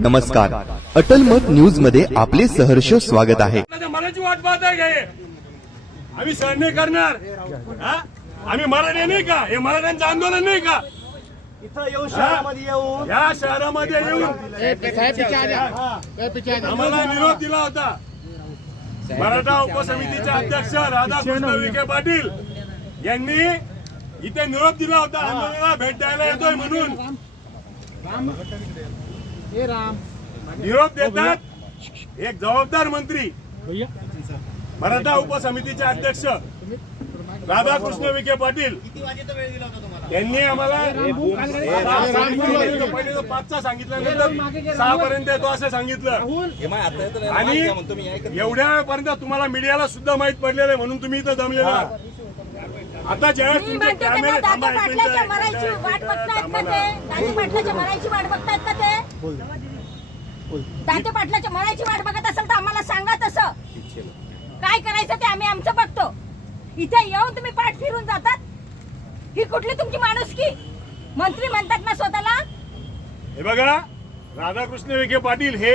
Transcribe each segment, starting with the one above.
नमस्कार, अटल मत न्यूज मध्ये आपले सहर्ष स्वागत आहे. मनाची वाट पाहत आहे काय? आम्ही सहन नाही करणार. आम्ही मराठी नाही का? हे मराठ्यांचं आंदोलन नाही का? इथं येऊन शहरामध्ये येऊन या शहरामध्ये येऊन आम्हाला निरोप दिला होता. मराठा उपसमितीचे अध्यक्ष राधाकृष्ण विखे पाटील यांनी इथे निरोप दिला होता. आंदोलनाला भेट द्यायला येतोय म्हणून निरोप देतात एक जबाबदार मंत्री मराठा उपसमितीचे अध्यक्ष राधाकृष्ण विखे पाटील यांनी आम्हाला पहिले 5चा सांगितल्यानंतर 6 पर्यंत येतो असं सांगितलं. आणि एवढ्या पर्यंत तुम्हाला मीडियाला सुद्धा माहित पडलेलं आहे म्हणून तुम्ही इथं जमलेला. आता ज्यावेळेस तुमचे कॅमेरे थांबा मरायची वाट बघतायत का ते? दाते पाटलाच्या मरायची वाट बघतायत का ते? दाते पाटलाच्या मरायची वाट बघत असेल तर आम्हाला सांगा तसं काय करायचं ते आम्ही आमचं बघतो. इथे येऊन तुम्ही पाठ फिरून जातात. ही कुठली तुमची माणुसकी? मंत्री म्हणतात ना स्वतःला. हे बघा, राधाकृष्ण विखे पाटील हे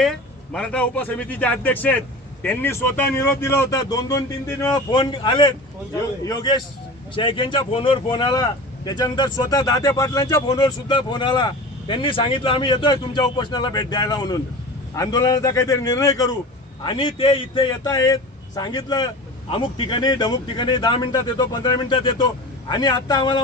मराठा उपसमितीचे अध्यक्ष आहेत. त्यांनी स्वतः निरोप दिला होता. 2-2, 3-3 वेळा फोन आलेत. योगेश शेळकेंच्या फोनवर फोन आला. त्याच्यानंतर स्वतः दाते पाटलांच्या फोनवर सुद्धा फोन आला. त्यांनी सांगितलं आम्ही येतोय तुमच्या उपोषणाला भेट द्यायला म्हणून, आंदोलनाचा काहीतरी निर्णय करू. आणि ते इथे येत आहेत. सांगितलं अमुक ठिकाणी ढमुक ठिकाणी 10 मिनिटात येतो, 15 मिनिटात येतो. आणि आता आम्हाला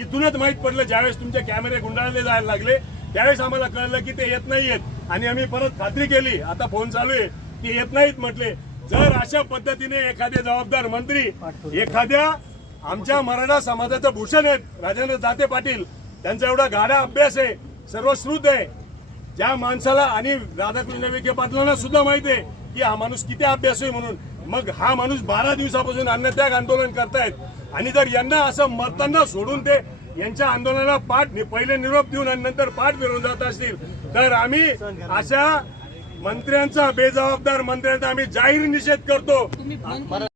इथूनच माहित पडलं, ज्यावेळेस तुमचे कॅमेरे गुंडाळले जायला लागले त्यावेळेस आम्हाला कळलं की ते येत नाहीयेत. आणि आम्ही परत खात्री केली, आता फोन चालू आहे की येत नाहीत म्हटले. जर अशा पद्धतीने एखादे जबाबदार मंत्री एखाद्या आमच्या मराठा समाजाचं भूषण आहेत राजेंद्र दाते पाटील, त्यांचा एवढा गाढा अभ्यास आहे, सर्वश्रुत आहे, ज्या माणसाला आणि राधाकृष्ण विखे पाटलांना सुद्धा माहिती आहे की हा माणूस किती अभ्यास आहे म्हणून, मग हा माणूस 12 दिवसापासून अन्नत्याग आंदोलन करतायत. आणि जर यांना असं मरताना सोडून ते यांच्या आंदोलनाला पहिले निरोप देऊन आणि नंतर पाठ फिरून जात असतील तर आम्ही अशा मंत्र्यांचा, बेजबाबदार मंत्र्यांचा आम्ही जाहीर निषेध करतो.